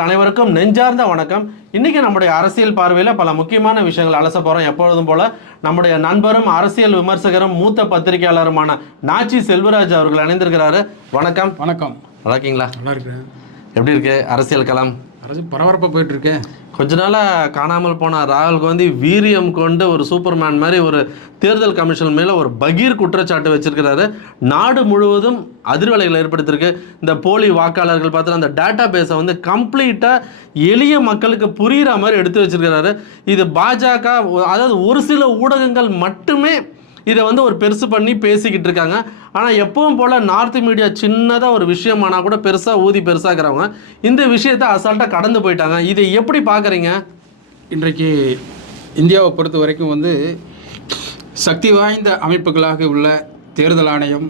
நேயர்கள் அனைவருக்கும் நெஞ்சார்ந்த வணக்கம். இன்னைக்கு நம்முடைய அரசியல் பார்வையில் பல முக்கியமான விஷயங்கள் அலச போறோம். எப்பொழுதும் போல நம்முடைய நண்பரும் அரசியல் விமர்சகரும் மூத்த பத்திரிகையாளருமான நாச்சி செல்வராஜ் அவர்கள் இணைந்திருக்கிறாரு. வணக்கம். வணக்கம். நல்லா இருக்கீங்களா? நல்லா இருக்கிறேன். எப்படி இருக்கு அரசியல் களம்? அரசு பரபரப்பாக போயிட்டு இருக்கேன். கொஞ்ச நாளாக காணாமல் போன ராகுல் காந்தி வீரியம் கொண்டு ஒரு சூப்பர்மேன் மாதிரி ஒரு தேர்தல் கமிஷன் மேலே ஒரு பகீர் குற்றச்சாட்டு வச்சிருக்கிறாரு. நாடு முழுவதும் அதிர்வலைகளை ஏற்படுத்தியிருக்கு. இந்த போலி வாக்காளர்கள் பார்த்தா அந்த டேட்டா பேஸை வந்து கம்ப்ளீட்டாக எளிய மக்களுக்கு புரிகிற மாதிரி எடுத்து வச்சிருக்கிறாரு. இது பாஜக, அதாவது ஒரு சில ஊடகங்கள் மட்டுமே இதை வந்து ஒரு பெருசு பண்ணி பேசிக்கிட்டு இருக்காங்க. ஆனால் எப்பவும் போல் நார்த் மீடியா சின்னதாக ஒரு விஷயம் ஆனால் கூட பெருசாக ஊதி பெருசாகிறவங்க இந்த விஷயத்தை அசால்ட்டாக கடந்து போயிட்டாங்க. இதை எப்படி பார்க்குறீங்க? இன்றைக்கு இந்தியாவை பொறுத்த வரைக்கும் வந்து சக்தி வாய்ந்த அமைப்புகளாக உள்ள தேர்தல் ஆணையம்,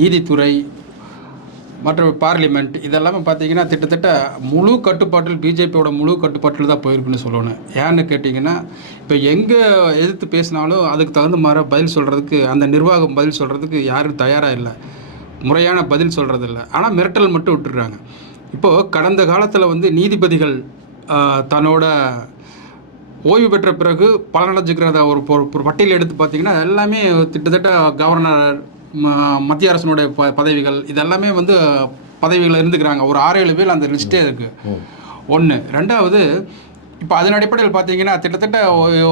நீதித்துறை மற்றும் பார்லிமெண்ட் இதெல்லாமே பார்த்தீங்கன்னா கிட்டத்தட்ட முழு கட்டுப்பாட்டில், பிஜேபியோட முழு கட்டுப்பாட்டில் தான் போயிருக்குன்னு சொல்லணும். ஏன்னு கேட்டிங்கன்னா, இப்போ எங்கே எதிர்த்து பேசினாலும் அதுக்கு தகுந்த மாதிரி பதில் சொல்கிறதுக்கு அந்த நிர்வாகம் பதில் சொல்கிறதுக்கு யாரும் தயாராக இல்லை, முறையான பதில் சொல்கிறது இல்லை. ஆனால் மிரட்டல் மட்டும் விட்டுடுறாங்க. இப்போது கடந்த காலத்தில் வந்து நீதிபதிகள் தன்னோட ஓய்வு பெற்ற பிறகு பலனடைஞ்சுக்கிறத ஒரு பட்டியல் எடுத்து பார்த்திங்கன்னா எல்லாமே கிட்டத்தட்ட கவர்னர், மத்திய அரசனுடைய பதவிகள் இதெல்லாமே வந்து பதவிகள் இருந்துக்கிறாங்க. ஒரு 6-7 பேர் அந்த லிஸ்ட்டே இருக்குது. ஒன்று. ரெண்டாவது, இப்போ அதன் அடிப்படையில் பார்த்தீங்கன்னா கிட்டத்தட்ட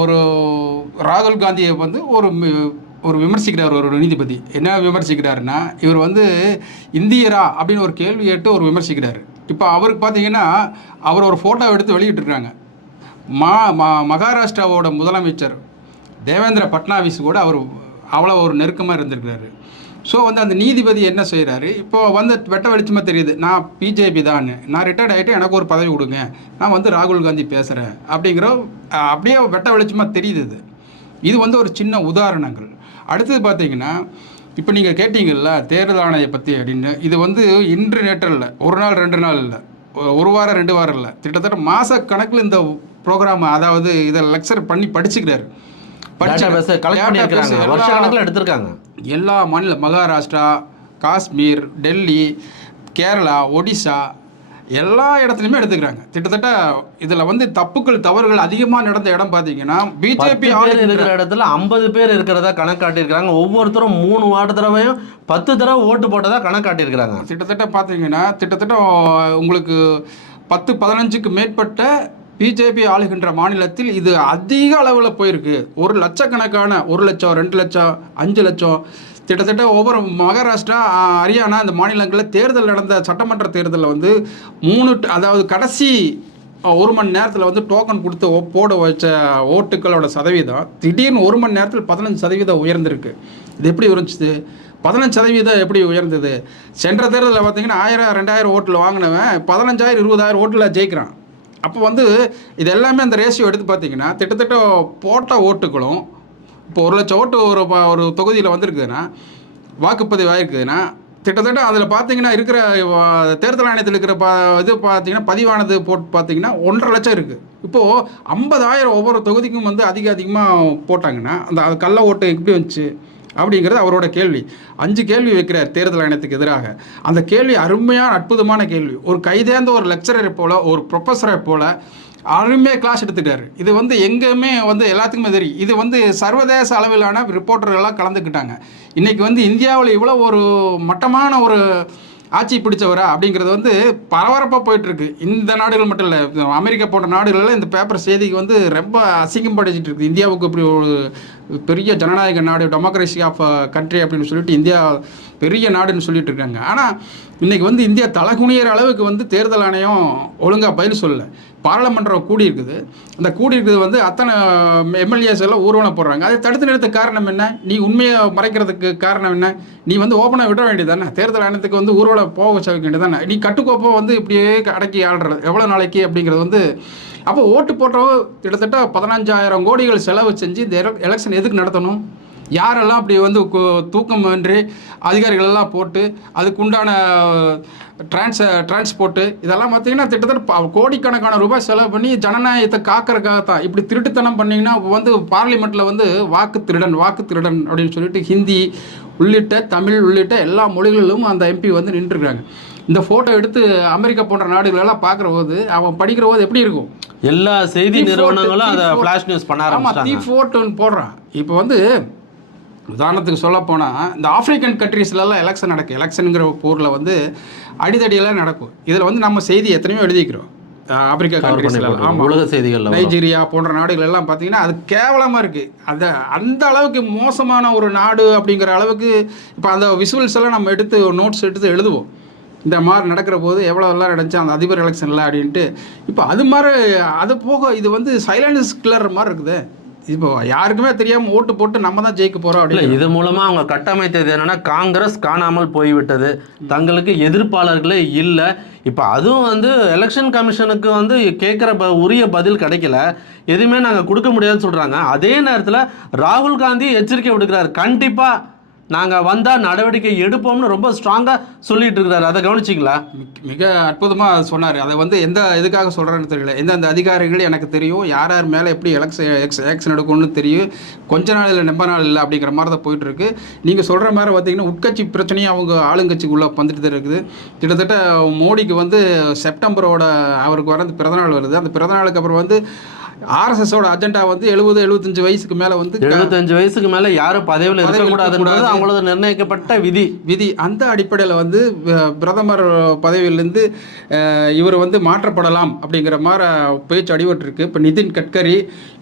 ஒரு ராகுல் காந்தியை வந்து ஒரு விமர்சிக்கிறார் ஒரு நீதிபதி. என்ன விமர்சிக்கிறாருன்னா, இவர் வந்து இந்தியரா அப்படின்னு ஒரு கேள்வி கேட்டு ஒரு விமர்சிக்கிறார். இப்போ அவருக்கு பார்த்தீங்கன்னா அவர் ஒரு ஃபோட்டோ எடுத்து வெளியிட்டிருக்காங்க. மகாராஷ்டிராவோட முதலமைச்சர் தேவேந்திர பட்னாவிஸ் கூட அவர் அவ்வளோ ஒரு நெருக்கமாக இருந்திருக்கிறாரு. ஸோ வந்து அந்த நீதிபதி என்ன செய்கிறாரு, இப்போ வந்து வெட்ட வெளிச்சமாக தெரியுது, நான் பிஜேபி தான், நான் ரிட்டையர்ட் ஆகிட்டு எனக்கு ஒரு பதவி கொடுங்க, நான் வந்து ராகுல் காந்தி பேசுகிறேன் அப்படிங்கிற அப்படியே வெட்ட வெளிச்சமாக தெரியுது. இது வந்து ஒரு சின்ன உதாரணங்கள். அடுத்தது பார்த்தீங்கன்னா, இப்போ நீங்கள் கேட்டீங்கல்ல தேர்தல் ஆணையை பற்றி அப்படின்னு, இது வந்து இன்று நேற்று இல்லை, ஒரு நாள் 2 நாள் இல்லை, ஒரு வாரம் 2 வாரம் இல்லை, கிட்டத்தட்ட மாத கணக்கில் இந்த ப்ரோக்ராம், அதாவது இதை லெக்சர் பண்ணி படிச்சுக்கிறாரு. எடுத்திருக்காங்க எல்லா மாநில, மகாராஷ்டிரா, காஷ்மீர், டெல்லி, கேரளா, ஒடிசா எல்லா இடத்துலையுமே எடுத்துக்கிறாங்க. கிட்டத்தட்ட இதில் வந்து தவறுகள் அதிகமாக நடந்த இடம் பார்த்தீங்கன்னா, பிஜேபி இருக்கிற இடத்துல 50 பேர் இருக்கிறதா கணக்காட்டியிருக்கிறாங்க. ஒவ்வொருத்தரும் 3 வார்டு தடவையும் 10 தடவை ஓட்டு போட்டதாக கணக்காட்டியிருக்கிறாங்க. கிட்டத்தட்ட பார்த்தீங்கன்னா உங்களுக்கு 10-15க்கு மேற்பட்ட பிஜேபி ஆளுகின்ற மாநிலத்தில் இது அதிக அளவில் போயிருக்கு. 1 லட்சக்கணக்கான, 1 லட்சம், 2 லட்சம், 5 லட்சம், கிட்டத்தட்ட ஒவ்வொரு மகாராஷ்டிரா, ஹரியானா இந்த மாநிலங்களில் தேர்தல் நடந்த சட்டமன்ற தேர்தலில் வந்து 3, அதாவது கடைசி 1 மணி நேரத்தில் வந்து டோக்கன் கொடுத்து போட வச்ச ஓட்டுக்களோட சதவீதம் திடீர்னு 1 மணி நேரத்தில் 15% உயர்ந்திருக்கு. இது எப்படி இருந்துச்சு? 15% எப்படி உயர்ந்தது? சென்ற தேர்தலில் பார்த்தீங்கன்னா 1000-2000 ஓட்டில் வாங்கினவன் 15,000-20,000 ஓட்டில் ஜெயிக்கிறான். அப்போ வந்து இது எல்லாமே அந்த ரேஷியோ எடுத்து பார்த்தீங்கன்னா கிட்டத்தட்ட போட்ட ஓட்டுகளும், இப்போ 1 லட்சம் ஓட்டு ஒரு தொகுதியில் வந்துருக்குதுன்னா, வாக்குப்பதிவு ஆகிருக்குதுன்னா, கிட்டத்தட்ட அதில் பார்த்தீங்கன்னா இருக்கிற தேர்தல் ஆணையத்தில் இருக்கிற இது பார்த்தீங்கன்னா பதிவானது போட்டு பார்த்தீங்கன்னா 1.5 லட்சம் இருக்குது. இப்போது 50,000 ஒவ்வொரு தொகுதிக்கும் வந்து அதிகமாக போட்டாங்கன்னா அந்த கள்ள ஓட்டு எப்படி வந்துச்சு அப்படிங்கிறது அவரோட கேள்வி. 5 கேள்வி வைக்கிறார் தேர்தல் ஆணையத்துக்கு எதிராக. அந்த கேள்வி அருமையான அற்புதமான கேள்வி. ஒரு கைதேர்ந்த ஒரு லெக்சரரை போல், ஒரு ப்ரொஃபஸரை போல் அருமையாக கிளாஸ் எடுத்துக்கிட்டார். இது வந்து எங்கேயுமே வந்து எல்லாத்துக்குமே தெரியும். இது வந்து சர்வதேச அளவிலான ரிப்போர்ட்டர்கள்லாம் கலந்துக்கிட்டாங்க. இன்றைக்கி வந்து இந்தியாவில் இவ்வளோ ஒரு மட்டமான ஒரு ஆட்சி பிடிச்சவரா அப்படிங்கிறது வந்து பரபரப்பாக போயிட்டுருக்கு. இந்த நாடுகள் மட்டும் இல்லை, அமெரிக்கா போன்ற நாடுகளில் இந்த பேப்பர் செய்திக்கு வந்து ரொம்ப அசிங்கப்படுத்திட்டு இருக்குது. இந்தியாவுக்கு இப்படி ஒரு பெரிய ஜனநாயக நாடு, டெமோக்ரஸி ஆஃப் கண்ட்ரி அப்படின்னு சொல்லிட்டு இந்தியா பெரிய நாடுன்னு சொல்லிட்டு இருக்காங்க. ஆனால் இன்றைக்கி வந்து இந்தியா தலைகுனியிற அளவுக்கு வந்து தேர்தல் ஆணையம் ஒழுங்காக பதில் சொல்லலை. பாராளுமன்றம் கூடியிருக்குது. அந்த கூடியிருக்குது வந்து அத்தனை எம்எல்ஏஸ் எல்லாம் ஊர்வலம் போடுறாங்க. அதை தடுத்து நிறுத்த காரணம் என்ன? நீ உண்மையை மறைக்கிறதுக்கு காரணம் என்ன? நீ வந்து ஓப்பனாக விட வேண்டியதானே? தேர்தல் ஆணையத்துக்கு வந்து ஊர்வலம் போக வச்ச வேண்டியதானே? நீ கட்டுக்கோப்பை வந்து இப்படியே அடக்கி ஆள்றது எவ்வளோ நாளைக்கு அப்படிங்கிறது வந்து. அப்போ ஓட்டு போட்டவோ கிட்டத்தட்ட 15,000 கோடிகள் செலவு செஞ்சு இந்த எலெக்ஷன் எதுக்கு நடத்தணும்? யாரெல்லாம் அப்படி வந்து தூக்கம் வென்றி அதிகாரிகளெல்லாம் போட்டு அதுக்குண்டான டிரான்ஸ்போர்ட்டு இதெல்லாம் பார்த்தீங்கன்னா கிட்டத்தட்ட கோடிக்கணக்கான ரூபாய் செலவு பண்ணி ஜனநாயகத்தை காக்கிறதுக்காகத்தான். இப்படி திருட்டுத்தனம் பண்ணிங்கன்னா வந்து பார்லிமெண்ட்டில் வந்து வாக்கு திருடன் அப்படின்னு சொல்லிட்டு ஹிந்தி உள்ளிட்ட தமிழ் உள்ளிட்ட எல்லா மொழிகளிலும் அந்த எம்பி வந்து நின்றுருக்காங்க. இந்த ஃபோட்டோ எடுத்து அமெரிக்கா போன்ற நாடுகளெல்லாம் பார்க்குற போது அவன் படிக்கிற போது எப்படி இருக்கும்? எல்லா செய்தி நிறுவனங்களும் அதை ஃப்ளாஷ் நியூஸ் பண்ண ஆரம்பிச்சிட்டாங்க. தீ ஃபோட்டோன்னு போடுறான். இப்போ வந்து உதாரணத்துக்கு சொல்ல போனால் இந்த ஆப்பிரிக்கன் கண்ட்ரீஸ்லலாம் எலெக்ஷன் நடக்கும். எலெக்ஷனுங்கிற போரில் வந்து அடிதடியெல்லாம் நடக்கும். இதில் வந்து நம்ம செய்தி எத்தனையோ எழுதிக்கிறோம். ஆப்பிரிக்கா கண்ட்ரீஸ்ல, ஆமாம், உலக செய்திகள், நைஜீரியா போன்ற நாடுகள் எல்லாம் பார்த்தீங்கன்னா அது கேவலமாக இருக்குது. அந்த அளவுக்கு மோசமான ஒரு நாடு அப்படிங்கிற அளவுக்கு இப்போ அந்த விசுவல்ஸ் எல்லாம் நம்ம எடுத்து நோட்ஸ் எடுத்து எழுதுவோம். இந்த மாதிரி நடக்கிற போது எவ்வளோலாம் நடந்துச்சு அந்த அதிபர் எலெக்ஷனில் அப்படின்ட்டு. இப்போ அது மாதிரி அது போக இது வந்து சைலன்ஸ் கில்லர் மாதிரி இருக்குது. இப்போ யாருக்குமே தெரியாமல் ஓட்டு போட்டு நம்ம தான் ஜெயிக்க போகிறோம் அப்படின்னு. இது மூலமாக அவங்க கட்டமைத்தது என்னென்னா காங்கிரஸ் காணாமல் போய்விட்டது, தங்களுக்கு எதிர்ப்பாளர்களே இல்லை. இப்போ அதுவும் வந்து எலெக்ஷன் கமிஷனுக்கு வந்து கேட்குற உரிய பதில் கிடைக்கல, எதுவுமே நாங்கள் கொடுக்க முடியாதுன்னு சொல்கிறாங்க. அதே நேரத்தில் ராகுல் காந்தி எச்சரிக்கை விடுக்கிறார், கண்டிப்பாக நாங்கள் வந்தால் நடவடிக்கை எடுப்போம்னு ரொம்ப ஸ்ட்ராங்காக சொல்லிட்டு இருக்கிறாரு. அதை கவனிச்சிங்களா? மிக அற்புதமாக சொன்னார். அதை வந்து எந்த இதுக்காக சொல்கிறேன்னு தெரியல. எந்தெந்த அதிகாரிகள் எனக்கு தெரியும், யார் யார் மேலே எப்படி ஆக்ஷன் எடுக்கணும்னு தெரியும். கொஞ்ச நாள் இல்லை நம்ப நாள் இல்லை அப்படிங்கிற மாதிரி தான் போயிட்டுருக்கு. நீங்கள் சொல்கிற மாதிரி பார்த்தீங்கன்னா உட்கட்சி பிரச்சனையும் அவங்க ஆளுங்கட்சிக்குள்ளே வந்துட்டு தான் இருக்குது. கிட்டத்தட்ட மோடிக்கு வந்து செப்டம்பரோட அவருக்கு வர பிறந்தநாள் வருது. அந்த பிறந்தநாளுக்கு அப்புறம் வந்து ஆர்எஸ்எஸோட அஜெண்டா வந்து 70-75 வயசுக்கு மேலே வந்து 75 வயசுக்கு மேலே யாரும் பதவியில் இருக்கக்கூடாதுன்றது அவங்களது நிர்ணயிக்கப்பட்ட விதி. அந்த அடிப்படையில் வந்து பிரதமர் பதவியிலேருந்து இவர் வந்து மாற்றப்படலாம் அப்படிங்கிற மாதிரி பேச்சு அடிபட்டுருக்கு. இப்போ நிதின் கட்கரி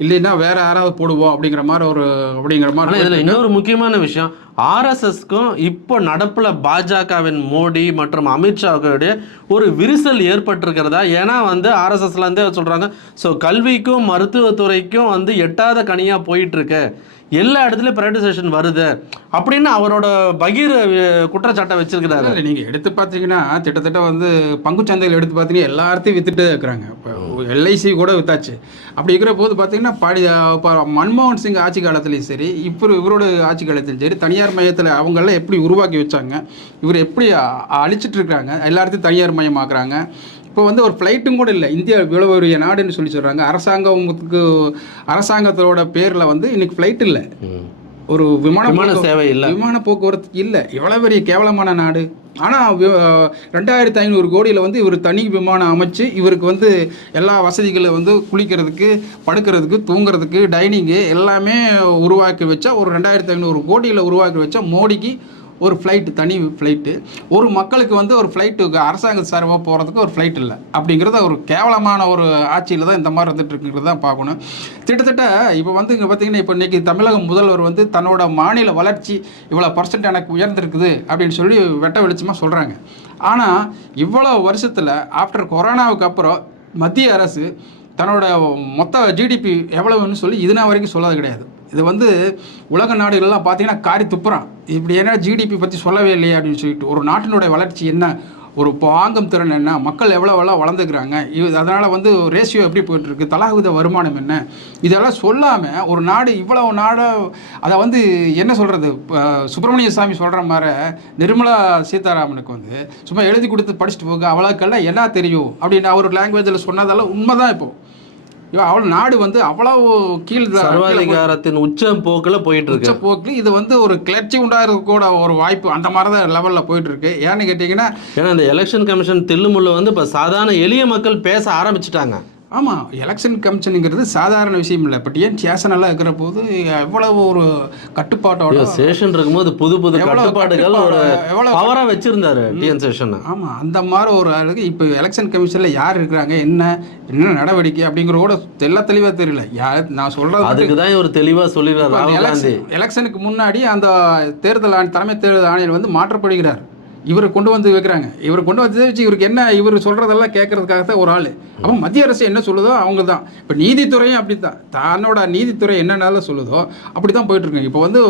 இல்லைன்னா வேற யாராவது போடுவோம் அப்படிங்கிற மாதிரி இதில் இன்னொரு முக்கியமான விஷயம், ஆர்எஸ்எஸ்க்கும் இப்போ நடப்பில் பாஜகவின் மோடி மற்றும் அமித்ஷாவுடைய ஒரு விரிசல் ஏற்பட்டிருக்கிறதா? ஏன்னா வந்து ஆர்எஸ்எஸ்லேருந்தே சொல்கிறாங்க, ஸோ கல்விக்கும் மருத்துவத்துறைக்கும் வந்து எட்டாத கனியாக போயிட்டுருக்கு, எல்லா இடத்துலையும் பிரைவேடைசேஷன் வருது அப்படின்னு அவரோட பகீர் குற்றச்சாட்டை வச்சிருக்கிறாரு. இல்லை, நீங்கள் எடுத்து பார்த்தீங்கன்னா கிட்டத்தட்ட வந்து பங்குச்சந்தையில் எடுத்து பார்த்தீங்கன்னா எல்லாத்தையும் வித்துட்டு இருக்கிறாங்க. இப்போ எல்ஐசி கூட வித்தாச்சு. அப்படி இருக்கிற போது பார்த்தீங்கன்னா மன்மோகன் சிங் ஆட்சி காலத்துலேயும் சரி, இப்போ இவரோட ஆட்சி காலத்திலும் சரி, தனியார் மையத்தில் அவங்களெல்லாம் எப்படி உருவாக்கி வச்சாங்க, இவர் எப்படி அழிச்சிட்டு இருக்காங்க, எல்லாத்தையும் தனியார் மயமாக்குறாங்க. இப்போ வந்து ஒரு ஃப்ளைட்டும் கூட இல்லை. இந்தியா இவ்வளோ பெரிய நாடுன்னு சொல்லி சொல்கிறாங்க. அரசாங்கத்தோட பேரில் வந்து இன்னைக்கு ஃப்ளைட் இல்லை, ஒரு விமான சேவை இல்லை, விமான போக்குவரத்து இல்லை. எவ்வளோ பெரிய கேவலமான நாடு. ஆனால் 2500 கோடியில் வந்து இவர் தனி விமானம் அமைச்சு இவருக்கு வந்து எல்லா வசதிகளும் வந்து குளிக்கிறதுக்கு, படுக்கிறதுக்கு, தூங்குறதுக்கு, டைனிங்கு எல்லாமே உருவாக்கி வச்சா, ஒரு 2500 கோடியில் உருவாக்கி வச்சா மோடிக்கு ஒரு ஃப்ளைட்டு, தனி ஃப்ளைட்டு, ஒரு மக்களுக்கு வந்து ஒரு ஃப்ளைட்டு அரசாங்க சார்பாக போகிறதுக்கு ஒரு ஃப்ளைட் இல்லை. அப்படிங்கிறத ஒரு கேவலமான ஒரு ஆட்சியில் தான் இந்த மாதிரி வந்துட்டு இருக்குங்கிறது தான் பார்க்கணும். கிட்டத்தட்ட இப்போ வந்து இங்கே பார்த்தீங்கன்னா இப்போ இன்றைக்கி தமிழக முதல்வர் வந்து தன்னோட மாநில வளர்ச்சி இவ்வளோ % எனக்கு உயர்ந்திருக்குது அப்படின்னு சொல்லி வெட்ட வெளிச்சமாக சொல்கிறாங்க. ஆனால் இவ்வளோ வருஷத்தில் ஆஃப்டர் கொரோனாவுக்கு அப்புறம் மத்திய அரசு தன்னோட மொத்த ஜிடிபி எவ்வளவுன்னு சொல்லி இதுனா வரைக்கும் சொல்லாது கிடையாது. இது வந்து உலக நாடுகள்லாம் பார்த்தீங்கன்னா காரி துப்புறான். இப்படி என்ன ஜிடிபி பற்றி சொல்லவே இல்லையே அப்படின்னு சொல்லிட்டு. ஒரு நாட்டினுடைய வளர்ச்சி என்ன, ஒரு வாங்கும் திறன் என்ன, மக்கள் எவ்வளோ வளர்ந்துக்கிறாங்க, அதனால் வந்து ரேஷியோ எப்படி போயிட்டுருக்கு, தலாவித வருமானம் என்ன, இதெல்லாம் சொல்லாமல் ஒரு நாடு இவ்வளவு நாடு அதை வந்து என்ன சொல்கிறது, சுப்பிரமணிய சாமி சொல்கிற மாதிரி நிர்மலா சீதாராமனுக்கு வந்து சும்மா எழுதி கொடுத்து படிச்சுட்டு போக அவளுக்கெல்லாம் என்ன தெரியும் அப்படின்னு அவர் லாங்குவேஜில் சொன்னதெல்லாம் உண்மைதான். இப்போது அவள் நாடு வந்து அவ்வளவு கீழ் சர்வாதிகாரத்தின் உச்ச போக்கில் போயிட்டு இருக்கு. உச்ச போக்கில் இது வந்து ஒரு கிளர்ச்சி உண்டாகிறது கூட ஒரு வாய்ப்பு அந்த மாதிரி தான் லெவலில் போயிட்டு இருக்கு. ஏன்னு கேட்டிங்கன்னா, ஏன்னா இந்த எலெக்ஷன் கமிஷன் தில்லுமுள்ள வந்து இப்போ சாதாரண எளிய மக்கள் பேச ஆரம்பிச்சிட்டாங்க. ஆமாம், எலெக்ஷன் கமிஷனுங்கிறது சாதாரண விஷயம் இல்லை. பட் ஏன் சேஷனெல்லாம் இருக்கிற போது எவ்வளவு ஒரு கட்டுப்பாட்டோட சேஷன் இருக்கும்போது புது கட்டுப்பாடுகள் ஒரு பவராக வச்சிருந்தாரு டிஎன் சேஷன். ஆமாம், அந்த மாதிரி ஒரு ஆளுக்கு இப்போ எலெக்ஷன் கமிஷனில் யார் இருக்கிறாங்க, என்ன நடவடிக்கை அப்படிங்கிற கூட தெளிவாக தெரியல. நான் சொல்கிறது அதுக்கு தான் ஒரு தெளிவாக சொல்லிடுறாரு. எலெக்ஷனுக்கு முன்னாடி அந்த தலைமை தேர்தல் ஆணையர் வந்து மாற்றப்படுகிறார். இவரை கொண்டு வந்து வைக்கிறாங்க. இவரை கொண்டு வந்து வச்சு இவருக்கு என்ன, இவர் சொல்கிறதெல்லாம் கேட்கறதுக்காகத்தான் ஒரு ஆள். அப்போ மத்திய அரசு என்ன சொல்லுதோ அவங்க தான். இப்போ நீதித்துறையும் அப்படி தான், தன்னோட நீதித்துறை என்னன்னாலும் சொல்லுதோ அப்படி தான் போயிட்டுருக்காங்க. இப்போ வந்து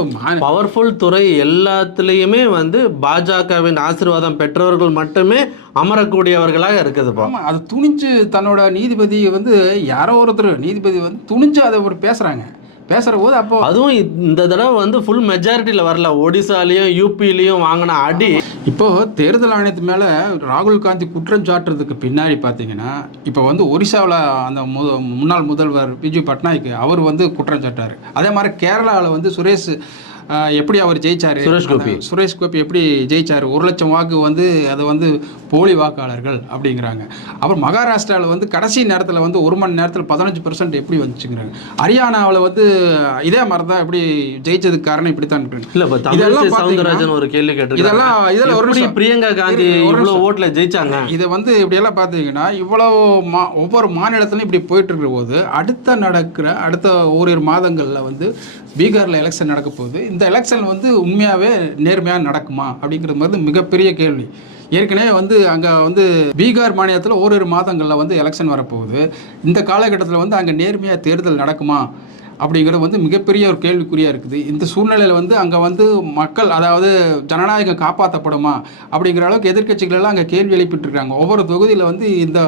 பவர்ஃபுல் துறை எல்லாத்துலேயுமே வந்து பாஜகவின் ஆசீர்வாதம் பெற்றவர்கள் மட்டுமே அமரக்கூடியவர்களாக இருக்குது. ஆமாம், அது துணிஞ்சு தன்னோட நீதிபதி வந்து யாரோ ஒருத்தர் நீதிபதி வந்து துணிஞ்சு அதை ஒரு பேசுகிற போது அப்போ அதுவும் இந்த தடவை வந்து ஃபுல் மெஜாரிட்டியில் வரல. ஒடிசாலையும் யூபிலையும் வாங்கின அடி. இப்போது தேர்தல் ஆணையத்து மேலே ராகுல் காந்தி குற்றம் சாட்டுறதுக்கு பின்னாடி பார்த்தீங்கன்னா, இப்போ வந்து ஒரிசாவில் அந்த முன்னாள் முதல்வர் பிஜு பட்நாயக் அவர் வந்து குற்றம் சாட்டார். அதே மாதிரி கேரளாவில் வந்து சுரேஷ் எப்படி அவர் ஜெயிச்சாரு, சுரேஷ் கோபி எப்படி ஜெயிச்சாரு, 1 லட்சம் வாக்கு வந்து அது வந்து போலி வாக்காளர்கள் அப்படிங்கிறாங்க. அப்புறம் மகாராஷ்டிராவில் வந்து கடைசி நேரத்தில் வந்து 1 மணி நேரத்தில் 15% எப்படி வந்துச்சுங்கிறாங்க. ஹரியானாவில் வந்து இதே மாதிரி தான் எப்படி ஜெயிச்சதுக்கு காரணம் இப்படித்தான் சவுந்தரராஜன் ஒரு கேள்வி கேட்டிருக்காங்க. இதெல்லாம் ஒரு பிரியங்கா காந்தி இவ்வளவு ஓட்ல ஜெயிச்சாங்க. இதை வந்து இப்படியெல்லாம் பார்த்தீங்கன்னா இவ்வளவு ஒவ்வொரு மாநிலத்திலும் இப்படி போயிட்டு இருக்கிற போது அடுத்த ஓரிரு மாதங்களில் வந்து பீகாரில் எலெக்ஷன் நடக்க போகுது. இந்த எலெக்ஷன் வந்து உண்மையாகவே நேர்மையாக நடக்குமா அப்படிங்கிறது மாதிரி மிகப்பெரிய கேள்வி. ஏற்கனவே வந்து அங்கே வந்து பீகார் மாநிலத்தில் ஓரிரு மாதங்களில் வந்து எலெக்ஷன் வரப்போகுது. இந்த காலகட்டத்தில் வந்து அங்கே நேர்மையாக தேர்தல் நடக்குமா அப்படிங்கிறது வந்து மிகப்பெரிய ஒரு கேள்விக்குறியாக இருக்குது. இந்த சூழ்நிலையில் வந்து அங்கே வந்து மக்கள், அதாவது ஜனநாயகம் காப்பாற்றப்படுமா அப்படிங்கிற அளவுக்கு எதிர்க்கட்சிகளெல்லாம் அங்கே கேள்வி எழுப்பிட்டுருக்காங்க. ஒவ்வொரு தொகுதியில் வந்து இந்த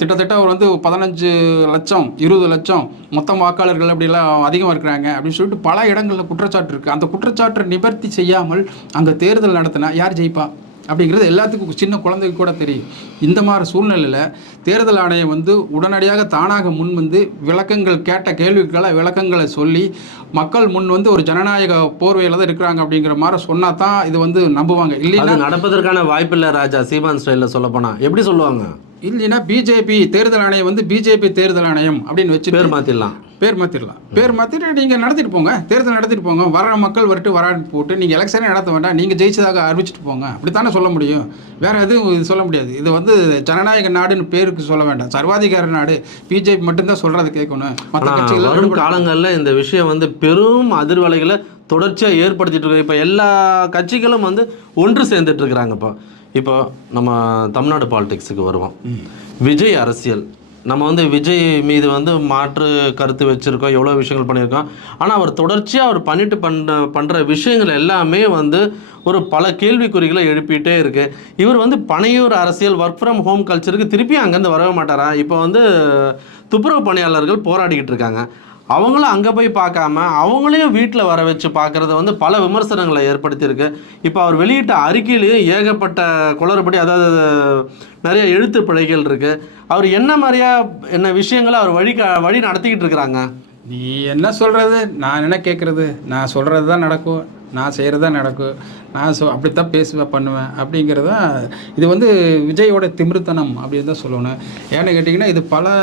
திட்டத்தட்ட அவர் வந்து 15 லட்சம் 20 லட்சம் மொத்தம் வாக்காளர்கள் அப்படிலாம் அதிகமாக இருக்கிறாங்க அப்படின்னு சொல்லிட்டு பல இடங்களில் குற்றச்சாட்டு இருக்குது. அந்த குற்றச்சாட்டை நிவர்த்தி செய்யாமல் அங்கே தேர்தல் நடத்தினா யார் ஜெயிப்பா அப்படிங்கிறது எல்லாத்துக்கும் சின்ன குழந்தைக்கு கூட தெரியும். இந்த மாதிரி சூழ்நிலையில் தேர்தல் ஆணையம் வந்து உடனடியாக தானாக முன் வந்து கேட்ட கேள்விகளை விளக்கங்களை சொல்லி மக்கள் முன் வந்து ஒரு ஜனநாயக போர்வையில் தான் இருக்கிறாங்க அப்படிங்கிற மாதிரி சொன்னா தான் இது வந்து நம்புவாங்க. இல்லைன்னா நடப்பதற்கான வாய்ப்பு இல்லை. ராஜா சீமான் ஸ்டைலில் சொல்ல போனா எப்படி சொல்லுவாங்க? இல்லைன்னா பிஜேபி தேர்தல் ஆணையம் வந்து பிஜேபி தேர்தல் ஆணையம் அப்படின்னு வச்சு பேர் மாற்றிட்டு நீங்கள் நடத்திட்டு போங்க, தேர்தல் நடத்திட்டு போங்க, வர மக்கள் வராட்டு போட்டு நீங்கள் எலெக்ஷனே நடத்த வேண்டாம், நீங்கள் ஜெயிச்சதாக அறிவிச்சிட்டு போங்க, அப்படித்தானே சொல்ல முடியும். வேறு எதுவும் இது சொல்ல முடியாது. இது வந்து ஜனநாயக நாடுன்னு பேருக்கு சொல்ல வேண்டாம், சர்வாதிகார நாடு. பிஜேபி மட்டும்தான் சொல்கிறத கேட்கணும். மற்ற கட்சிகள் வரும் காலங்களில் இந்த விஷயம் வந்து பெரும் அதிர்வலைகளை தொடர்ச்சியாக ஏற்படுத்திட்டு இருக்கு. இப்போ எல்லா கட்சிகளும் வந்து ஒன்று சேர்ந்துட்டு இருக்கிறாங்க. இப்போ நம்ம தமிழ்நாடு பாலிடிக்ஸுக்கு வருவோம். விஜய் அரசியல், நம்ம வந்து விஜய் மீது வந்து மாற்று கருத்து வச்சுருக்கோம், எவ்வளோ விஷயங்கள் பண்ணியிருக்கோம். ஆனால் அவர் தொடர்ச்சியாக அவர் பண்ணுற விஷயங்கள் எல்லாமே வந்து ஒரு பல கேள்விக்குறிகளை எழுப்பிட்டே இருக்குது. இவர் வந்து பனையூர் அரசியல் ஒர்க் ஃப்ரம் ஹோம் கல்ச்சருக்கு திருப்பி அங்கேருந்து வரவே மாட்டாரா? இப்போ வந்து துப்புரவு பணியாளர்கள் போராடிக்கிட்டு இருக்காங்க. அவங்களும் அங்கே போய் பார்க்காம அவங்களையும் வீட்டில் வர வச்சு பார்க்குறத வந்து பல விமர்சனங்களை ஏற்படுத்தியிருக்கு. இப்போ அவர் வெளியிட்ட அறிக்கையிலேயே ஏகப்பட்ட குளறுபடி, அதாவது நிறைய எழுத்து பிழைகள் இருக்குது. அவர் என்ன விஷயங்களை அவர் வழி நடத்திக்கிட்டு இருக்கிறாங்க. நீ என்ன சொல்கிறது, நான் என்ன கேட்குறது, நான் சொல்கிறது தான் நடக்கும், நான் செய்கிறது தான் நடக்கும், நான் அப்படித்தான் பேசுவேன் பண்ணுவேன் அப்படிங்கிறதான். இது வந்து விஜயோட திமிருத்தனம் அப்படின்னு தான் சொல்லணும். ஏன்னு கேட்டிங்கன்னா இது பல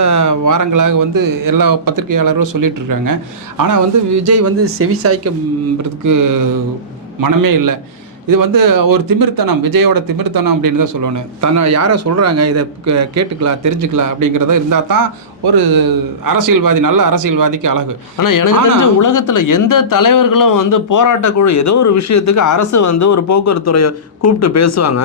வாரங்களாக வந்து எல்லா பத்திரிகையாளரும் சொல்லிகிட்ருக்காங்க. ஆனால் வந்து விஜய் வந்து செவிசாய்க்கிறதுக்கு மனமே இல்லை. இது வந்து ஒரு திமிர்த்தனம், விஜயோட திமிர்த்தனம் அப்படின்னு தான் சொல்லணும். யாரை சொல்கிறாங்க இதை கேட்டுக்கலாம் தெரிஞ்சுக்கலாம் அப்படிங்கிறத இருந்தால் தான் ஒரு அரசியல்வாதி, நல்ல அரசியல்வாதிக்கு அழகு. ஆனால் எனக்கு தெரிஞ்ச உலகத்தில் எந்த தலைவர்களும் வந்து போராட்டக்குழு ஏதோ ஒரு விஷயத்துக்கு அரசு வந்து ஒரு போக்குவரத்து துறையை கூப்பிட்டு பேசுவாங்க.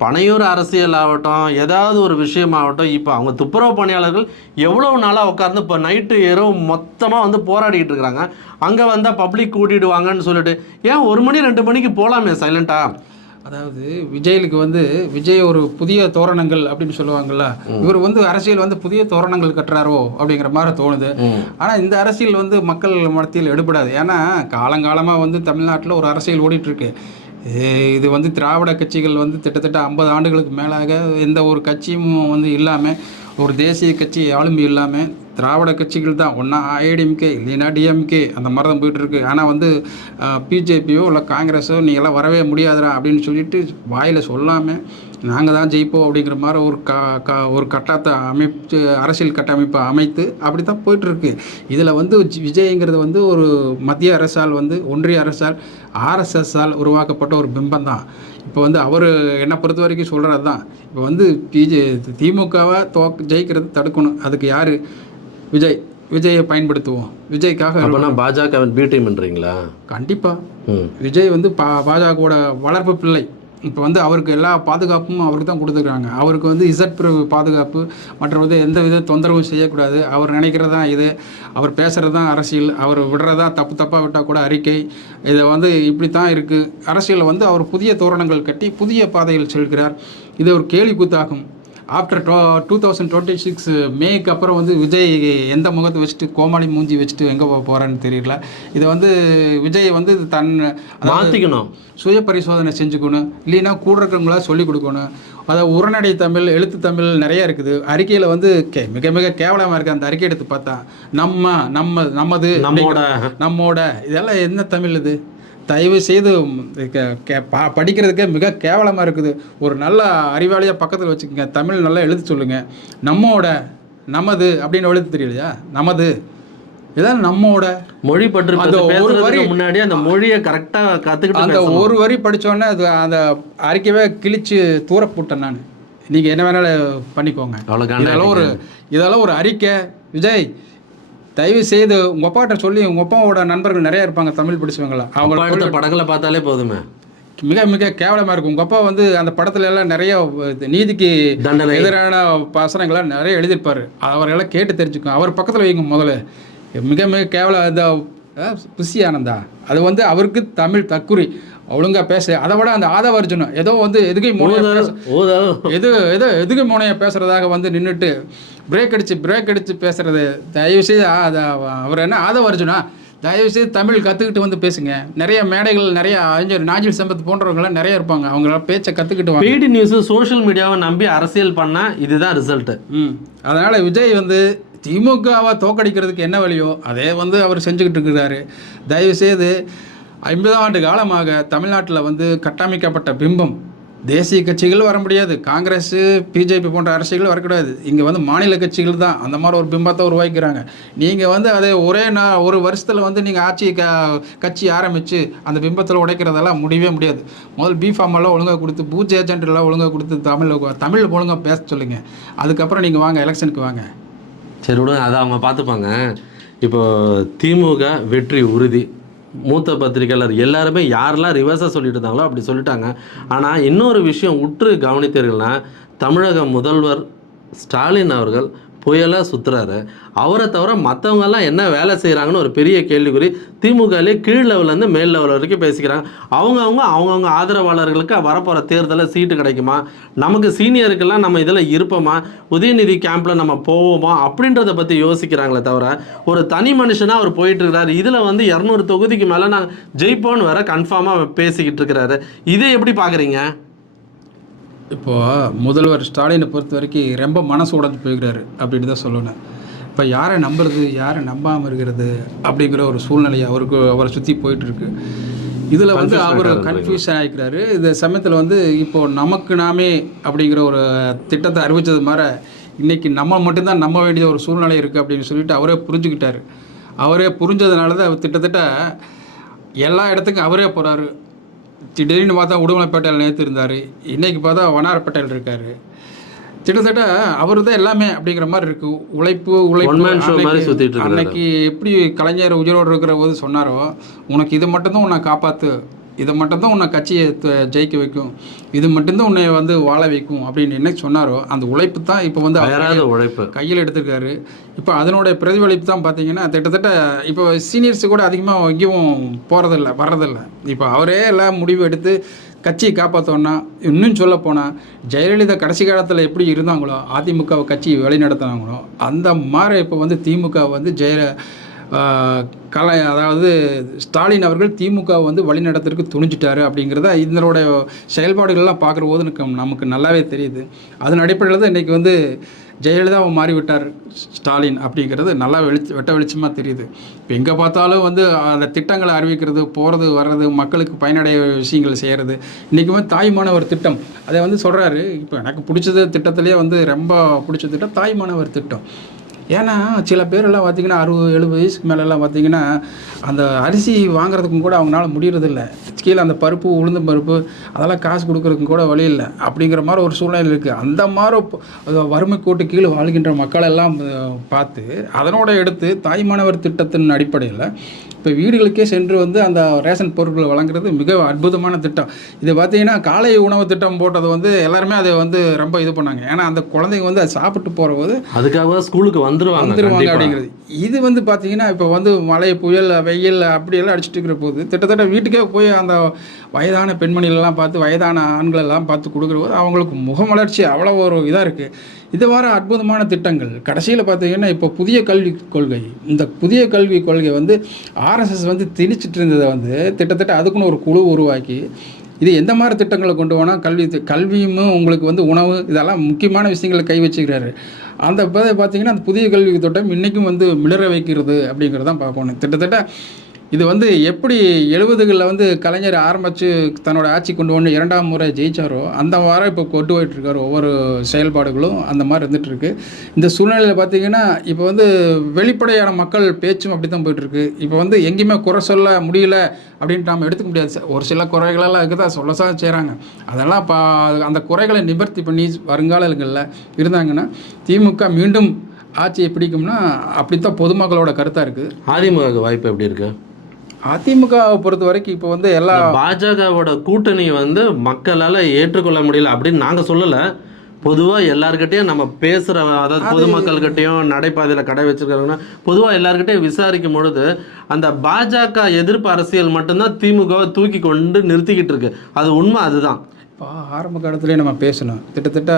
பனையூர் அரசியல் ஆகட்டும், ஏதாவது ஒரு விஷயமாகட்டும், இப்போ அவங்க துப்புரவு பணியாளர்கள் எவ்வளோ நாளாக உட்காந்து இப்போ நைட்டு இரவு மொத்தமாக வந்து போராடிக்கிட்டு இருக்கிறாங்க. அங்கே வந்தால் பப்ளிக் கூட்டிடுவாங்கன்னு சொல்லிட்டு ஏன் 1 மணி 2 மணிக்கு போகலாமே சைலண்ட்டாக? அதாவது விஜய்க்கு வந்து விஜய் ஒரு புதிய தோரணங்கள் அப்படின்னு சொல்லுவாங்கள்ல, இவர் வந்து அரசியல் வந்து புதிய தோரணங்கள் கட்டுறாரோ அப்படிங்கிற மாதிரி தோணுது. ஆனால் இந்த அரசியல் வந்து மக்கள் மத்தியில் எடுபடாது. ஏன்னா காலங்காலமாக வந்து தமிழ்நாட்டில் ஒரு அரசியல் ஓடிட்டுருக்கு. இது வந்து திராவிட கட்சிகள் வந்து கிட்டத்தட்ட 50 ஆண்டுகளுக்கு மேலாக எந்த ஒரு கட்சியும் வந்து இல்லாமல், ஒரு தேசிய கட்சி ஆளுமை இல்லாமல் திராவிட கட்சிகள் தான், ஒன்றா ஏடிஎம்கே இல்லைன்னா டிஎம்கே அந்த மாதிரி தான் போயிட்டுருக்கு. ஆனால் வந்து பிஜேபியோ இல்லை காங்கிரஸோ நீங்கள்லாம் வரவே முடியாதுடா அப்படின்னு சொல்லிட்டு வாயில் சொல்லாமல் நாங்கள் தான் ஜெயிப்போம் அப்படிங்கிற மாதிரி ஒரு கட்டத்தை அமைத்து, அரசியல் கட்டமைப்பை அமைத்து அப்படி தான் போயிட்டுருக்கு. இதில் வந்து விஜய்ங்கிறது வந்து ஒரு மத்திய அரசால் வந்து ஒன்றிய அரசால் ஆர்எஸ்எஸ்ஸால் உருவாக்கப்பட்ட ஒரு பிம்பம் தான். இப்போ வந்து அவர் என்னை பொறுத்த வரைக்கும் சொல்கிறது தான், இப்போ வந்து திமுகவை ஜெயிக்கிறது தடுக்கணும். அதுக்கு யார்? விஜயை பயன்படுத்துவோம். விஜய்க்காக பாஜக பி டீம்ன்றீங்களா? கண்டிப்பாக விஜய் வந்து பாஜகவோட வளர்ப்பு பிள்ளை. இப்போ வந்து அவருக்கு எல்லா பாதுகாப்பும் அவருக்கு தான் கொடுத்துருக்காங்க. அவருக்கு வந்து இசட் பிரிவு பாதுகாப்பு, மற்ற வந்து எந்த வித தொந்தரவும் செய்யக்கூடாது. அவர் நினைக்கிறது தான் இது, அவர் பேசுகிறது தான் அரசியல், அவர் விடுறதா தப்பாக விட்டால் கூட அறிக்கை, இதை வந்து இப்படி தான் இருக்குது. அரசியலில் வந்து அவர் புதிய தோரணங்கள் கட்டி புதிய பாதையில் செல்கிறார். இது ஒரு கேலி கூத்தாகும். ஆஃப்டர் 2026 மேக்கு அப்புறம் வந்து விஜய் எந்த முகத்தை வச்சுட்டு, கோமாளி மூஞ்சி வச்சுட்டு எங்கே போகிறேன்னு தெரியல. இதை வந்து விஜய் வந்து மாற்றிக்கணும், சுய பரிசோதனை செஞ்சுக்கணும். இல்லைன்னா கூட இருக்கிறவங்களா சொல்லிக் கொடுக்கணும். அதாவது உரைநடை தமிழ், எழுத்து தமிழ் நிறையா இருக்குது. அறிக்கையில் வந்து மிக மிக கேவலமாக இருக்குது. அந்த அறிக்கை எடுத்து பார்த்தா நம்மது நம்மோட இதெல்லாம் என்ன தமிழ்? இது தயவு செய்து படிக்கிறதுக்கே மிக கேவலமாக இருக்குது. ஒரு நல்ல அறிவாளியாக பக்கத்தில் வச்சுக்கோங்க. தமிழ் நல்லா எழுத சொல்லுங்கள். நம்மோட, நமது அப்படின்னு எழுத தெரியலையா? நமது இதான் நம்மோட மொழி பற்று அந்த ஒரு பேசுறதுக்கு வரி முன்னாடி அந்த மொழியை கரெக்டா கத்துக்கிட்டு அந்த பேசணும். ஒரு வரி படித்தோடனே அது அந்த அறிக்கையே கிழிச்சு தூர போட்டேன் நான். நீங்கள் என்ன வேணாலும் பண்ணிக்கோங்க. இதெல்லாம் ஒரு அறிக்கை. விஜய், தயவு செய்து உங்கள் அப்பாட்ட சொல்லி, உங்கள் அப்பாவோட நண்பர்கள் நிறைய இருப்பாங்க தமிழ் படிச்சவங்களா, அவங்க எடுத்த படங்களை பார்த்தாலே போதுமே. மிக மிக கேவலமாக இருக்கும். உங்கள் அப்பா வந்து அந்த படத்துல எல்லாம் நிறைய நீதிக்கு தண்டனை எதிரான வசனங்கள்லாம் நிறைய எழுதியிருப்பார். அவர்களெல்லாம் கேட்டு தெரிஞ்சுக்கும். அவர் பக்கத்தில் வைங்க முதல்ல. மிக மிக கேவலம். இந்த புஷி ஆனந்தா, அது வந்து அவருக்கு தமிழ் தக்குறி ஒழுங்காக பேச. அதை விட அந்த ஆதவ அர்ஜுனம் ஏதோ வந்து எதுகை மோனையை பேசுகிறதாக வந்து நின்றுட்டு பிரேக் அடித்து பேசுகிறது. தயவுசெய்து அவர் என்ன ஆதவ அர்ஜுனா, தயவுசெய்து தமிழ் கற்றுக்கிட்டு வந்து பேசுங்க. நிறைய மேடைகள், நிறைய அறிஞர் நாஜில் சம்பத் போன்றவங்களாம் நிறைய இருப்பாங்க. அவங்களாம் பேச்சை கற்றுக்கிட்டு வாங்க. பெய்டு நியூஸ், சோஷியல் மீடியாவை நம்பி அரசியல் பண்ணால் இதுதான் ரிசல்ட்டு. அதனால் விஜய் வந்து திமுகவை தோக்கடிக்கிறதுக்கு என்ன வழியோ அதே வந்து அவர் செஞ்சுக்கிட்டு இருக்கிறாரு. தயவுசெய்து 50 ஆண்டு காலமாக தமிழ்நாட்டில் வந்து கட்டமைக்கப்பட்ட பிம்பம், தேசிய கட்சிகள் வர முடியாது, காங்கிரஸ் பிஜேபி போன்ற அரசியல் வரக்கூடாது, இங்கே வந்து மாநில கட்சிகள் தான் அந்த மாதிரி ஒரு பிம்பத்தை உருவாக்கிறாங்க. நீங்கள் வந்து அதை ஒரு வருஷத்தில் வந்து நீங்கள் கட்சி ஆரம்பித்து அந்த பிம்பத்தில் உடைக்கிறதெல்லாம் முடியவே முடியாது. முதல் பிஃபார்மெல்லாம் ஒழுங்காக கொடுத்து, பூத் ஏஜென்ட்லாம் ஒழுங்காக கொடுத்து தமிழ் ஒழுங்காக பேச சொல்லுங்கள். அதுக்கப்புறம் நீங்கள் வாங்க, எலெக்ஷனுக்கு வாங்க. சரி விடுங்க, அதை அவங்க பார்த்துப்பாங்க. இப்போ திமுக வெற்றி உறுதி. மூத்த பத்திரிகையாளர் எல்லாருமே யாரெல்லாம் ரிவர்ஸாக சொல்லிட்டு இருந்தாங்களோ அப்படி சொல்லிட்டாங்க. ஆனால் இன்னொரு விஷயம் உற்று கவனித்தீர்கள்னா, தமிழக முதல்வர் ஸ்டாலின் அவர்கள் புயலாக சுற்றுறாரு. அவரை தவிர மற்றவங்கெல்லாம் என்ன வேலை செய்கிறாங்கன்னு ஒரு பெரிய கேள்விக்குறி. திமுகலே கீழ் லெவல்லேருந்து மேல் லெவல் வரைக்கும் பேசிக்கிறாங்க. அவங்கவுங்க ஆதரவாளர்களுக்கு வரப்போகிற தேர்தலில் சீட்டு கிடைக்குமா, நமக்கு சீனியருக்கெல்லாம் நம்ம இதில் இருப்போமா, உதயநிதி கேம்பில் நம்ம போவோமா அப்படின்றத பற்றி யோசிக்கிறாங்களே தவிர, ஒரு தனி மனுஷனாக அவர் போயிட்டு இருக்கிறாரு. இதில் வந்து 200 தொகுதிக்கு மேலே நாங்கள் ஜெயிப்போன்னு வேற கன்ஃபார்மாக பேசிக்கிட்டு இருக்கிறாரு. இதை எப்படி பார்க்குறீங்க? இப்போது முதல்வர் ஸ்டாலினை பொறுத்த வரைக்கும் ரொம்ப மனசு உடஞ்சு போய்கிறாரு அப்படின்னு தான் சொல்லணும். இப்போ யாரை நம்புறது, யாரை நம்பாமல் இருக்கிறது அப்படிங்கிற ஒரு சூழ்நிலை அவரை சுற்றி போயிட்டுருக்கு. இதில் வந்து அவர் கன்ஃபியூஷன் ஆகிக்கிறாரு. இந்த சமயத்தில் வந்து இப்போது நமக்கு நாமே அப்படிங்கிற ஒரு திட்டத்தை அறிவித்தது மாதிரி இன்றைக்கி நம்ம மட்டும்தான் நம்ப வேண்டிய ஒரு சூழ்நிலை இருக்குது அப்படின்னு சொல்லிட்டு அவரே புரிஞ்சுக்கிட்டார். அவரே புரிஞ்சதுனால தான் அவர் கிட்டத்தட்ட எல்லா இடத்துக்கும் அவரே போகிறாரு. திடீர்னு பார்த்தா உடுமலைப்பேட்டையில் நேற்று இருந்தார், இன்றைக்கி பார்த்தா வண்ணாரப்பேட்டையில் இருக்கார். கிட்டத்தட்ட அவர் தான் எல்லாமே அப்படிங்கிற மாதிரி இருக்குது. உழைப்பு அன்னைக்கு எப்படி கலைஞர் உயிரோடு இருக்கிற போது சொன்னாரோ, உனக்கு இது மட்டும்தான் உன்னை காப்பாற்று, இதை மட்டும்தான் உன்னை கட்சியை ஜெயிக்க வைக்கும், இது மட்டும்தான் உன்னை வந்து வாழ வைக்கும் அப்படின்னு என்னைக்கு சொன்னாரோ, அந்த உழைப்பு தான் இப்போ வந்து உழைப்பு கையில் எடுத்துருக்காரு. இப்போ அதனுடைய பிரதிபலிப்பு தான் பார்த்தீங்கன்னா கிட்டத்தட்ட இப்போ சீனியர்ஸு கூட அதிகமாக எங்கேயும் வர்றதில்ல. இப்போ அவரே எல்லாம் முடிவு எடுத்து கட்சியை காப்பாற்றோன்னா, இன்னும் சொல்ல போனால் ஜெயலலிதா கடைசி காலத்தில் எப்படி இருந்தாங்களோ, அதிமுகவை கட்சி வழி நடத்தினாங்களோ, அந்த மாதிரி இப்போ வந்து திமுக வந்து அதாவது ஸ்டாலின் அவர்கள் திமுக வந்து வழிநடத்துறதுக்கு துணிஞ்சிட்டாரு அப்படிங்கிறத இதனுடைய செயல்பாடுகள்லாம் பார்க்குற போது நமக்கு நல்லாவே தெரியுது. அதன் அடிப்படையில் தான் இன்றைக்கி வந்து ஜெயலலிதாவை மாறிவிட்டார் ஸ்டாலின் அப்படிங்கிறது நல்லா வெட்ட வெளிச்சமாக தெரியுது. இப்போ எங்கே பார்த்தாலும் வந்து அந்த திட்டங்களை அறிவிக்கிறது, போகிறது வர்றது, மக்களுக்கு பயனடைய விஷயங்கள் செய்கிறது. இன்றைக்கி வந்து தாய்மானவர் திட்டம் அதை வந்து சொல்கிறாரு. இப்போ எனக்கு பிடிச்சது திட்டத்திலே வந்து ரொம்ப பிடிச்ச திட்டம் தாய்மானவர் திட்டம். ஏன்னா சில பேரெல்லாம் பார்த்திங்கன்னா 60-70 வயசுக்கு மேலெல்லாம் பார்த்திங்கன்னா அந்த அரிசி வாங்குறதுக்கும் கூட அவங்களால முடியறதில்ல. கீழே அந்த பருப்பு, உளுந்தம் பருப்பு அதெல்லாம் காசு கொடுக்குறதுக்கும் கூட வழி இல்லை அப்படிங்கிற மாதிரி ஒரு சூழ்நிலை இருக்குது. அந்த மாதிரி வறுமை கோட்டு கீழே வாழ்கின்ற மக்களெல்லாம் பார்த்து அதனோட எடுத்து தாய்மானவர் திட்டத்தின் அடிப்படையில் இப்போ வீடுகளுக்கே சென்று வந்து அந்த ரேஷன் பொருட்களை வழங்குறது மிக அற்புதமான திட்டம். இதை பார்த்தீங்கன்னா காலை உணவு திட்டம் போட்டது வந்து எல்லாருமே அதை வந்து ரொம்ப இது பண்ணாங்க. ஏன்னா அந்த குழந்தைங்க வந்து அதை சாப்பிட்டு போகிற போது அதுக்காக ஸ்கூலுக்கு வந்துருவாங்க அப்படிங்கிறது. இது வந்து பார்த்தீங்கன்னா இப்போ வந்து மழை, புயல், வெயில் அப்படியெல்லாம் அடிச்சுட்டு இருக்கிற போது கிட்டத்தட்ட வீட்டுக்கே போய் அந்த வயதான பெண்மணிகளெல்லாம் பார்த்து, வயதான ஆண்களெல்லாம் பார்த்து கொடுக்குற போது அவங்களுக்கு முகமலர்ச்சி அவ்வளோ ஒரு இதாக இருக்குது. இது வர அற்புதமான திட்டங்கள். கடைசியில் பார்த்தீங்கன்னா இப்போ புதிய கல்விக் கொள்கை, இந்த புதிய கல்விக் கொள்கை வந்து ஆர்எஸ்எஸ் வந்து திணிச்சிட்டு இருந்ததை வந்து கிட்டத்தட்ட அதுக்குன்னு ஒரு குழு உருவாக்கி இது எந்த மாதிரி திட்டங்களை கொண்டு போனால் கல்வியும் உங்களுக்கு வந்து உணவு இதெல்லாம் முக்கியமான விஷயங்களை கை வச்சுக்கிறாரு. அந்த பார்த்தீங்கன்னா அந்த புதிய கல்வி திட்டம் இன்றைக்கும் வந்து மிளற வைக்கிறது அப்படிங்கிறதான் பார்க்கணும். கிட்டத்தட்ட இது வந்து எப்படி 70களில் வந்து கலைஞர் ஆரம்பித்து தன்னோட ஆட்சி கொண்டு வந்து 2ஆம் முறை ஜெயிச்சாரோ அந்த வாரம் இப்போ கொண்டு போயிட்டுருக்காரு. ஒவ்வொரு செயல்பாடுகளும் அந்த மாதிரி இருந்துகிட்ருக்கு. இந்த சூழ்நிலையில் பார்த்திங்கன்னா இப்போ வந்து வெளிப்படையான மக்கள் பேச்சும் அப்படி தான் போயிட்டுருக்கு. இப்போ வந்து எங்கேயுமே குறை சொல்ல முடியல அப்படின்ட்டு நாம் எடுத்துக்க முடியாது. ஒரு சில குறைகளெல்லாம் இருக்குதா சொல்லதான் செய்கிறாங்க. அதெல்லாம் அந்த குறைகளை நிவர்த்தி பண்ணி வருங்காலங்களில் இருந்தாங்கன்னா திமுக மீண்டும் ஆட்சியை பிடிக்கும்னா அப்படித்தான் பொதுமக்களோட கருத்தாக இருக்குது. அதிமுக வாய்ப்பு எப்படி இருக்கு? அதிமுகவை பொறுத்த வரைக்கும் இப்போ வந்து எல்லா பாஜகவோட கூட்டணி வந்து மக்களால் ஏற்றுக்கொள்ள முடியல அப்படின்னு நாங்கள் சொல்லலை. பொதுவாக எல்லாருக்கிட்டையும் நம்ம பேசுகிற, அதாவது பொதுமக்கள்கிட்டையும் நடைபாதையில் கடை வச்சுருக்காங்கன்னா பொதுவாக எல்லாருக்கிட்டையும் விசாரிக்கும் பொழுது அந்த பாஜக எதிர்ப்பு அரசியல் மட்டும்தான் திமுகவை தூக்கி கொண்டு நிறுத்திக்கிட்டு இருக்கு. அது உண்மை, அதுதான். இப்போ ஆரம்ப காலத்துலேயே நம்ம பேசணும். கிட்டத்தட்ட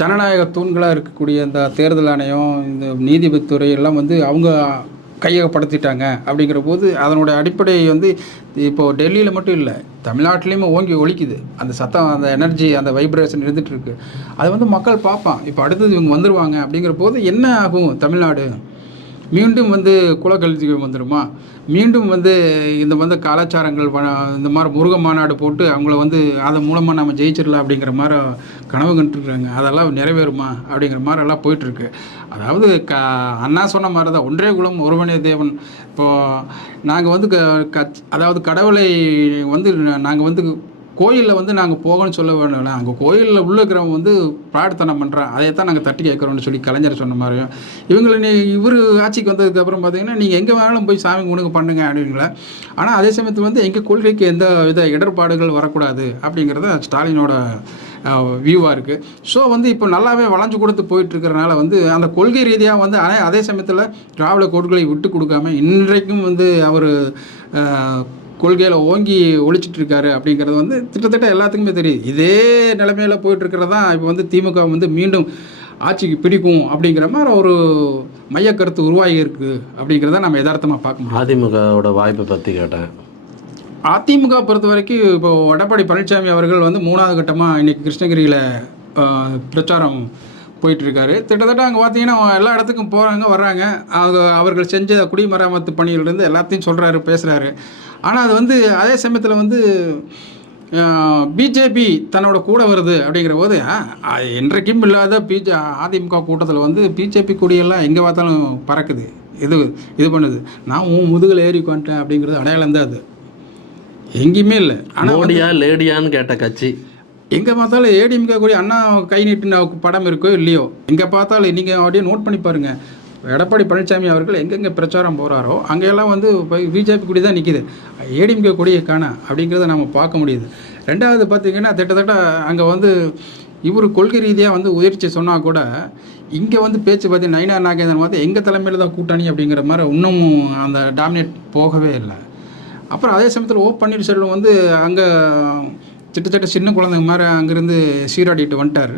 ஜனநாயக தூண்களாக இருக்கக்கூடிய இந்த தேர்தல் ஆணையம், இந்த நீதிபதித்துறை எல்லாம் வந்து அவங்க கையகப்படுத்திட்டாங்க. அப்படிங்கிற போது அதனுடைய அடிப்படை வந்து இப்போது டெல்லியில் மட்டும் இல்லை, தமிழ்நாட்டிலையுமே ஓங்கி ஒலிக்குது அந்த சத்தம், அந்த எனர்ஜி, அந்த வைப்ரேஷன் இருந்துகிட்ருக்கு. அது வந்து மக்கள் பார்ப்பான். இப்போ அடுத்தது இவங்க வந்துடுவாங்க அப்படிங்கிற போது என்ன ஆகும்? தமிழ்நாடு மீண்டும் வந்து குலக்கல்விகள் வந்துடுமா? மீண்டும் வந்து இந்த வந்து கலாச்சாரங்கள் இந்த மாதிரி முருக மாநாடு போட்டு அவங்கள வந்து அதன் மூலமாக நம்ம ஜெயிச்சிடலாம் அப்படிங்கிற மாதிரி கனவு கண்டுருக்குறாங்க. அதெல்லாம் நிறைவேறுமா அப்படிங்கிற மாதிரி எல்லாம் போயிட்டுருக்கு. அதாவது அண்ணா சொன்ன மாதிரி தான், ஒன்றே குலம் ஒருவனே தேவன். இப்போது நாங்கள் வந்து அதாவது கடவுளை வந்து நாங்கள் வந்து கோயிலில் வந்து நாங்கள் போகணும்னு சொல்ல வேணும்ல, அங்கே கோயிலில் உள்ள இருக்கிறவங்க வந்து பிரார்த்தனை பண்ணுறோம், அதை தான் நாங்கள் தட்டி கேட்குறோம்னு சொல்லி கலைஞர் சொன்ன மாதிரியும் இவங்களை இவர் ஆட்சிக்கு வந்ததுக்கப்புறம் பார்த்தீங்கன்னா நீங்கள் எங்கே வேணாலும் போய் சாமி கும்பிடுங்க பண்ணுங்க அப்படிங்களா. ஆனால் அதே சமயத்தில் வந்து எங்கள் கொள்கைக்கு எந்த வித இடர்பாடுகள் வரக்கூடாது அப்படிங்கிறத ஸ்டாலினோட வியூவாக இருக்குது. ஸோ வந்து இப்போ நல்லாவே வளைஞ்சு கொடுத்து போயிட்டுருக்கிறனால வந்து அந்த கொள்கை ரீதியாக வந்து அதே சமயத்தில் திராவிட கோட்களை விட்டு கொடுக்காம இன்றைக்கும் வந்து அவர் கொள்கையில் ஓங்கி ஒழிச்சிட்ருக்காரு அப்படிங்கிறது வந்து கிட்டத்தட்ட எல்லாத்துக்குமே தெரியுது. இதே நிலைமையில் போயிட்டுருக்கிறது தான் இப்போ வந்து திமுக வந்து மீண்டும் ஆட்சிக்கு பிடிக்கும் அப்படிங்கிற மாதிரி ஒரு மையக்கருத்து உருவாகி இருக்குது அப்படிங்கிறத நம்ம யதார்த்தமாக பார்க்கணும். அதிமுகவோட வாய்ப்பை பற்றி கேட்டேன். அதிமுக பொறுத்த வரைக்கும் இப்போ எடப்பாடி பழனிசாமி அவர்கள் வந்து 3வது கட்டமாக இன்றைக்கி கிருஷ்ணகிரியில் பிரச்சாரம் போயிட்டுருக்காரு. கிட்டத்தட்ட அங்கே பார்த்தீங்கன்னா எல்லா இடத்துக்கும் போகிறாங்க வர்றாங்க. அவர்கள் செஞ்ச குடிமராமத்து பணியிலிருந்து எல்லாத்தையும் சொல்கிறாரு, பேசுகிறாரு. ஆனால் அது வந்து அதே சமயத்தில் வந்து பிஜேபி தன்னோட கூட வருது அப்படிங்கிற போது என்றைக்கும் இல்லாத அதிமுக கூட்டத்தில் வந்து பிஜேபி கொடியெல்லாம் எங்கே பார்த்தாலும் பறக்குது, இது பண்ணுது. நான் முதுகில் ஏறி உட்காந்துட்டேன் அப்படிங்கிறது அடையாளம் தான். அது எங்கேயுமே இல்லை. ஆனால் லேடியான்னு கேட்ட கட்சி எங்கே பார்த்தாலும் ஏடிஎம்கே கூடிய அண்ணா கை நீட்டின படம் இருக்கோ இல்லையோ, எங்கே பார்த்தாலும் நீங்கள் அப்படியே நோட் பண்ணி பாருங்கள். எடப்பாடி பழனிசாமி அவர்கள் எங்கெங்கே பிரச்சாரம் போகிறாரோ அங்கெல்லாம் வந்து பிஜேபி கூடி தான் நிற்கிது, ஏடிஎம்கே கூடிய காணா அப்படிங்கிறத நம்ம பார்க்க முடியுது. ரெண்டாவது பார்த்திங்கன்னா கிட்டத்தட்ட அங்கே வந்து இவர் கொள்கை ரீதியாக வந்து உயர்ச்சி சொன்னால் கூட இங்கே வந்து பேச்சு பார்த்தி நயினார் நாகேந்திரன் பார்த்து எங்கள் தலைமையில் தான் கூட்டணி அப்படிங்கிற மாதிரி இன்னமும் அந்த டாமினேட் போகவே இல்லை. அப்புறம் அதே சமயத்தில் பன்னீர்செல்வம் வந்து அங்கே கிட்டத்தட்ட சின்ன குழந்தைங்க மாதிரி அங்கேருந்து சீராடிட்டு வந்துட்டார்.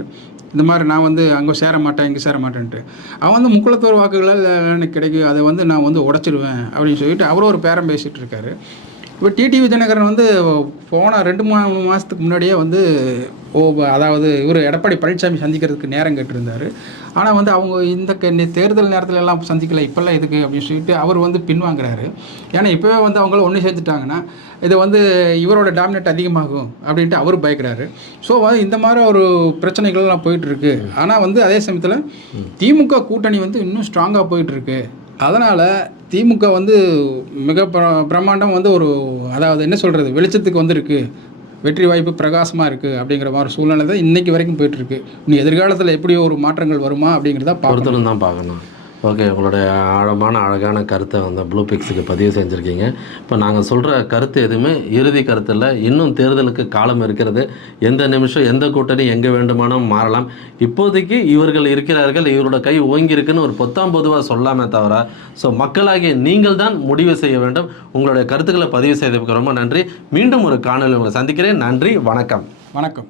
இந்த மாதிரி நான் வந்து அங்கே சேர மாட்டேன் இங்கே சேர மாட்டேன்ட்டு. அவன் வந்து முக்குளத்தோர் வாக்குகளால் எனக்கு கிடைக்கும், அதை வந்து நான் வந்து உடச்சிடுவேன் அப்படின்னு சொல்லிட்டு அவரும் ஒரு பேரம் பேசிகிட்டு இருக்காரு. இப்போ டிடிவி தினகரன் வந்து போன 2-3 மாதத்துக்கு முன்னாடியே வந்து அதாவது இவர் எடப்பாடி பழனிசாமி சந்திக்கிறதுக்கு நேரம் கேட்டிருந்தார். ஆனால் வந்து அவங்க இந்த தேர்தல் நேரத்தில் எல்லாம் சந்திக்கலை, இப்போல்லாம் எதுக்கு அப்படின்னு சொல்லிட்டு அவர் வந்து பின்வாங்குறாரு. ஏன்னா இப்போவே வந்து அவங்கள ஒன்று சேர்த்துட்டாங்கன்னா இது வந்து இவரோட டாமினேட் அதிகமாகும் அப்படின்ட்டு அவர் பயக்கிறாரு. ஸோ வந்து இந்த மாதிரி ஒரு பிரச்சனைகள்லாம் போயிட்டுருக்கு. ஆனால் வந்து அதே சமயத்தில் திமுக கூட்டணி வந்து இன்னும் ஸ்ட்ராங்காக போயிட்டுருக்கு. அதனால் திமுக வந்து மிக பிரம்மாண்டம் வந்து ஒரு அதாவது என்ன சொல்கிறது வெளிச்சத்துக்கு வந்திருக்கு, வெற்றி வாய்ப்பு பிரகாசமாக இருக்குது அப்படிங்கிற மாதிரி சூழ்நிலை தான் இன்றைக்கி வரைக்கும் போயிட்டுருக்கு. இன்னும் எதிர்காலத்தில் எப்படி ஒரு மாற்றங்கள் வருமா அப்படிங்கிறத பார்க்கணும். ஓகே, உங்களுடைய ஆழமான அழகான கருத்தை வந்து ப்ளூ பிக்ஸுக்கு பதிவு செஞ்சுருக்கீங்க. இப்போ நாங்கள் சொல்கிற கருத்து எதுவுமே இறுதி கருத்து இல்லை. இன்னும் தேர்தலுக்கு காலம் இருக்கிறது. எந்த நிமிஷம் எந்த கூட்டணி எங்கே வேண்டுமானும் மாறலாம். இப்போதைக்கு இவர்கள் இருக்கிறார்கள், இவரோட கை ஓங்கியிருக்குன்னு ஒரு பொதுவாக சொல்லாமே தவிர, ஸோ மக்களாகிய நீங்கள் தான் முடிவு செய்ய வேண்டும். உங்களுடைய கருத்துக்களை பதிவு செய்ததுக்கு ரொம்ப நன்றி. மீண்டும் ஒரு காணொலி உங்களை சந்திக்கிறேன். நன்றி, வணக்கம். வணக்கம்.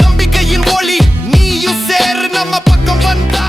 நம்பிக்கையின் ஒளி நீயும் சேர் நம்ம பக்கம் வந்தா